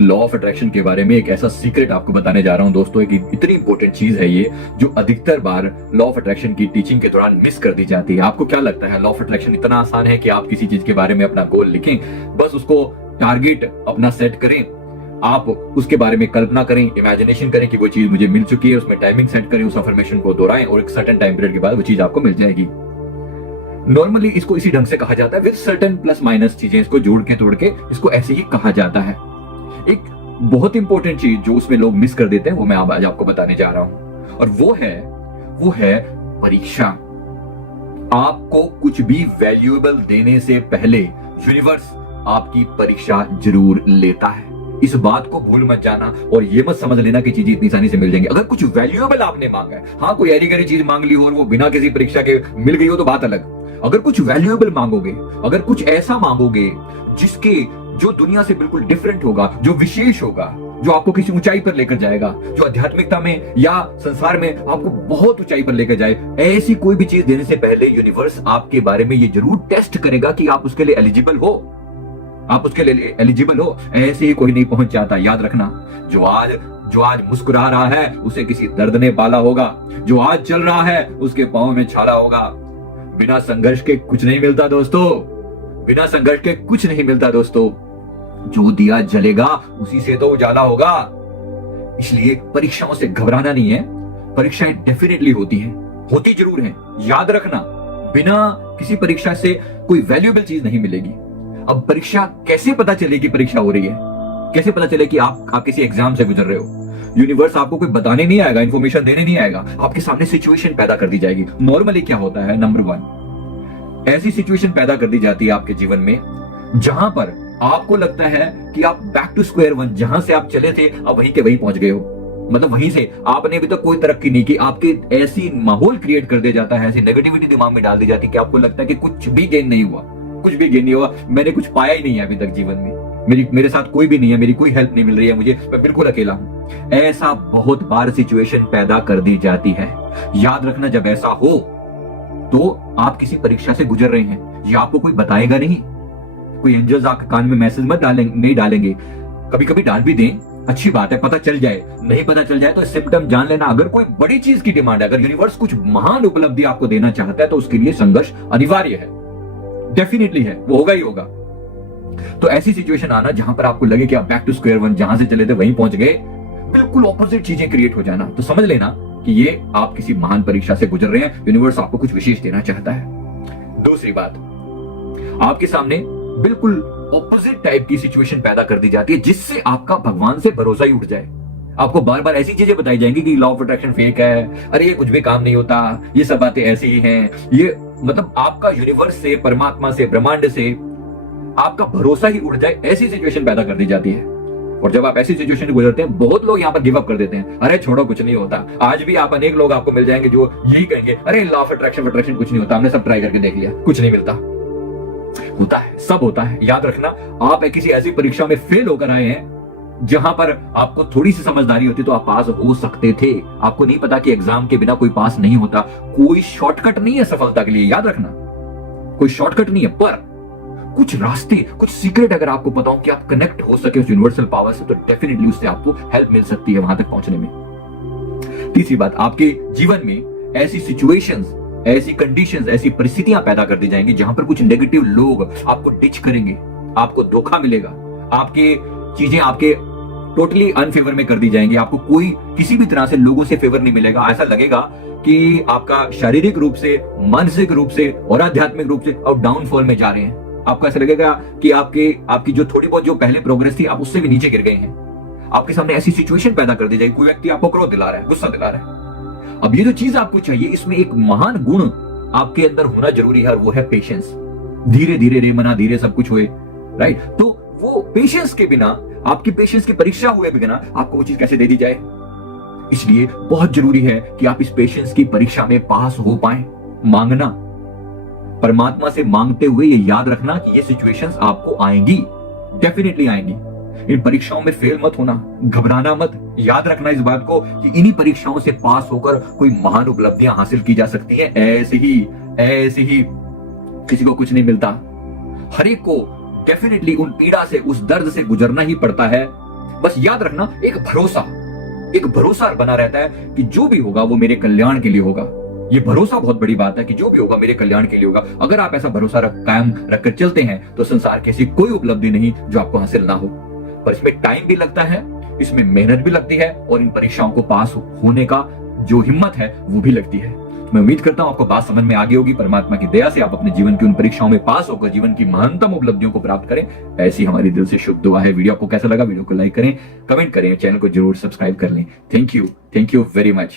Law of attraction के बारे में एक ऐसा सीक्रेट आपको बताने जा रहा हूं दोस्तों, एक इतनी इंपॉर्टेंट चीज है ये जो अधिकतर बार लॉ ऑफ अट्रैक्शन की टीचिंग के दौरान मिस कर दी जाती है। आपको क्या लगता है लॉ ऑफ अट्रैक्शन इतना आसान है कि आप किसी चीज के बारे में अपना गोल लिखें, बस उसको टारगेट अपना सेट करें, आप उसके बारे में कल्पना करें, इमेजिनेशन करें कि वो चीज मुझे मिल चुकी है, उसमें टाइमिंग सेट करें, उस अफर्मेशन को दोहराएं और एक सर्टेन टाइम पीरियड के बाद वो चीज आपको मिल जाएगी। नॉर्मली इसको इसी ढंग से कहा जाता है, विद सर्टेन प्लस माइनस चीजें इसको जोड़ के तोड़ के इसको ऐसे ही कहा जाता है। एक बहुत इंपॉर्टेंट चीज जो उसमें लोग मिस कर देते हैं वो मैं आज आपको बताने जा रहा हूं, और वो है परीक्षा। आपको कुछ भी वैल्यूएबल देने से पहले यूनिवर्स आपकी परीक्षा जरूर लेता है। इस बात को भूल मत जाना और ये मत समझ लेना कि चीजें इतनी आसानी से मिल जाएंगी। अगर कुछ वैल्यूएबल आपने मांगा है, हाँ कोई ऐरी गैरी चीज मांग ली हो और वो बिना किसी परीक्षा के मिल गई हो तो बात अलग। अगर कुछ वैल्यूएबल मांगोगे, अगर कुछ ऐसा मांगोगे जिसके जो दुनिया से बिल्कुल डिफरेंट होगा, जो विशेष होगा, जो आपको किसी ऊंचाई पर लेकर जाएगा, जो आध्यात्मिकता में या संसार में आपको बहुत ऊंचाई पर लेकर जाए, ऐसी कोई भी चीज देने से पहले यूनिवर्स आपके बारे में ये जरूर टेस्ट करेगा कि आप उसके लिए एलिजिबल हो, आप उसके लिए एलिजिबल हो। ऐसे ही कोई नहीं पहुंच जाता, याद रखना। जो आज मुस्कुरा रहा है उसे किसी दर्द ने पाला होगा, जो आज चल रहा है उसके पांव में छाला होगा। बिना संघर्ष के कुछ नहीं मिलता दोस्तों, बिना संघर्ष के कुछ नहीं मिलता दोस्तों। जो दिया जलेगा उसी से तो उजाला होगा। इसलिए परीक्षाओं से घबराना नहीं है। परीक्षाएं डेफिनेटली होती हैं, होती जरूर हैं, याद रखना। बिना किसी परीक्षा से कोई वैल्यूएबल चीज नहीं मिलेगी। अब परीक्षा कैसे पता चले कि परीक्षा हो रही है, कैसे पता चले कि आप किसी एग्जाम से गुजर रहे हो? यूनिवर्स आपको कोई बताने नहीं आएगा, इंफॉर्मेशन देने नहीं आएगा, आपके सामने सिचुएशन पैदा कर दी जाएगी। नॉर्मली क्या होता है, नंबर 1 ऐसी सिचुएशन पैदा कर दी जाती है आपके जीवन में जहां पर आपको लगता है कि आप बैक टू स्क्वायर वन, जहां से आप चले थे अब वहीं के वहीं पहुंच गए हो। मतलब वहीं से आपने अभी तक कोई तरक्की नहीं की। आपके ऐसी माहौल क्रिएट कर दिया जाता है, ऐसी नेगेटिविटी दिमाग में डाल दी जाती है कि आपको लगता है कि कुछ भी गेन नहीं हुआ, कुछ भी गेन नहीं हुआ, मैंने कुछ पाया ही नहीं है अभी तक जीवन में, मेरे साथ कोई भी नहीं है, मेरी कोई हेल्प नहीं मिल रही है मुझे, मैं बिल्कुल अकेला हूं। ऐसा बहुत बार सिचुएशन पैदा कर दी जाती है। याद रखना, जब ऐसा हो तो आप किसी परीक्षा से गुजर रहे हैं, ये आपको कोई बताएगा नहीं। कोई एंजल्स आपके कान में मैसेज मत नहीं डालेंगे। कभी कभी डाल भी दें, अच्छी बात है, पता चल जाए। नहीं पता चल जाए तो सिम्टम जान लेना। अगर कोई बड़ी चीज की डिमांड है, अगर यूनिवर्स कुछ महान उपलब्धि आपको देना चाहता है तो उसके लिए संघर्ष अनिवार्य है, डेफिनेटली है, वो होगा ही होगा। तो ऐसी सिचुएशन आना जहां पर आपको लगे कि आप बैक टू स्क्वायर वन, जहां से चले थे वहीं पहुंच गए, बिल्कुल ऑपोजिट चीजें क्रिएट हो जाना, तो समझ लेना कि ये आप किसी महान परीक्षा से गुजर रहे हैं। यूनिवर्स आपको कुछ विशेष देना चाहता है। दूसरी बात, आपके सामने बिल्कुल ऑपोजिट टाइप की सिचुएशन पैदा कर दी जाती है जिससे आपका भगवान से भरोसा ही उठ जाए। आपको बार बार ऐसी चीजें बताई जाएंगी कि लॉ ऑफ अट्रैक्शन फेक है, अरे ये कुछ भी काम नहीं होता, ये सब बातें ऐसी ही हैं। ये मतलब आपका यूनिवर्स से, परमात्मा से, ब्रह्मांड से आपका भरोसा ही उठ जाए, ऐसी सिचुएशन पैदा कर दी जाती है। और जब आप ऐसी सिचुएशन से गुजरते हैं, बहुत लोग यहाँ पर गिव अप कर देते हैं, अरे छोड़ो कुछ नहीं होता। आज भी आप अनेक लोग आपको मिल जाएंगे जो यही कहेंगे, अरे लॉ ऑफ अट्रैक्शन कुछ नहीं होता, हमने सब ट्राई करके देख लिया, कुछ नहीं मिलता। होता है, सब होता है। याद रखना, आप किसी ऐसी परीक्षा में फेल होकर आए हैं जहां पर आपको थोड़ी सी समझदारी होती तो आप पास हो सकते थे। आपको नहीं पता कि एग्जाम के बिना कोई पास नहीं होता। कोई शॉर्टकट नहीं है सफलता के लिए, याद रखना, कोई शॉर्टकट नहीं है, पर कुछ रास्ते, कुछ सीक्रेट अगर आपको पता हो कि आप कनेक्ट हो सके उस यूनिवर्सल पावर से, तो डेफिनेटली उससे आपको हेल्प मिल सकती है वहां तक पहुंचने में। तीसरी बात, आपके जीवन में ऐसी सिचुएशंस, ऐसी कंडीशंस, ऐसी परिस्थितियां पैदा कर दी जाएंगी जहां पर कुछ नेगेटिव लोग आपको डिच करेंगे, आपको धोखा मिलेगा, आपके चीजें आपके टोटली अनफेवर में कर दी जाएंगी। आपको कोई किसी भी तरह से लोगों से फेवर नहीं मिलेगा। ऐसा लगेगा कि आपका शारीरिक रूप से, मानसिक रूप से और आध्यात्मिक रूप से आप डाउनफॉल में जा रहे हैं। आपको ऐसा लगेगा कि आपकी जो थोड़ी बहुत जो पहले प्रोग्रेस थी, आप उससे भी नीचे गिर गए हैं। आपके सामने ऐसी सिचुएशन पैदा कर दी जाएगी, कोई व्यक्ति आपको क्रोध दिला रहा है, गुस्सा दिला रहा है। अब ये जो चीज आपको चाहिए, इसमें एक महान गुण आपके अंदर होना जरूरी है, और वो है पेशेंस। धीरे धीरे रे मना धीरे सब कुछ हुए, राइट? तो वो पेशेंस के बिना, आपकी पेशेंस की परीक्षा हुए बिना आपको वो चीज कैसे दे दी जाए? इसलिए बहुत जरूरी है कि आप इस पेशेंस की परीक्षा में पास हो पाए। मांगना, परमात्मा से मांगते हुए ये याद रखना कि ये सिचुएशंस आपको आएंगी, डेफिनेटली आएंगी। इन परीक्षाओं में फेल मत होना, घबराना मत। याद रखना इस बात को कि इन्हीं परीक्षाओं से पास होकर कोई महान उपलब्धियां हासिल की जा सकती हैं। ऐसे ही किसी को कुछ नहीं मिलता। हर एक को डेफिनेटली उन पीड़ा से, उस दर्द से गुजरना ही पड़ता है बस याद रखना, एक भरोसा बना रहता है कि जो भी होगा वो मेरे कल्याण के लिए होगा। ये भरोसा बहुत बड़ी बात है कि जो भी होगा मेरे कल्याण के लिए होगा। अगर आप ऐसा भरोसा कायम रखकर चलते हैं तो संसार की ऐसी कोई उपलब्धि नहीं जो आपको हासिल ना हो। पर इसमें टाइम भी लगता है, इसमें मेहनत भी लगती है, और इन परीक्षाओं को पास होने का जो हिम्मत है वो भी लगती है। मैं उम्मीद करता हूं आपको बात समझ में आ गई होगी। परमात्मा की दया से आप अपने जीवन की उन परीक्षाओं में पास होकर जीवन की महानतम उपलब्धियों को प्राप्त करें, ऐसी हमारी दिल से शुभ दुआ है। वीडियो आपको कैसा लगा, वीडियो को लाइक करें, कमेंट करें, चैनल को जरूर सब्सक्राइब कर लें। Thank you very much.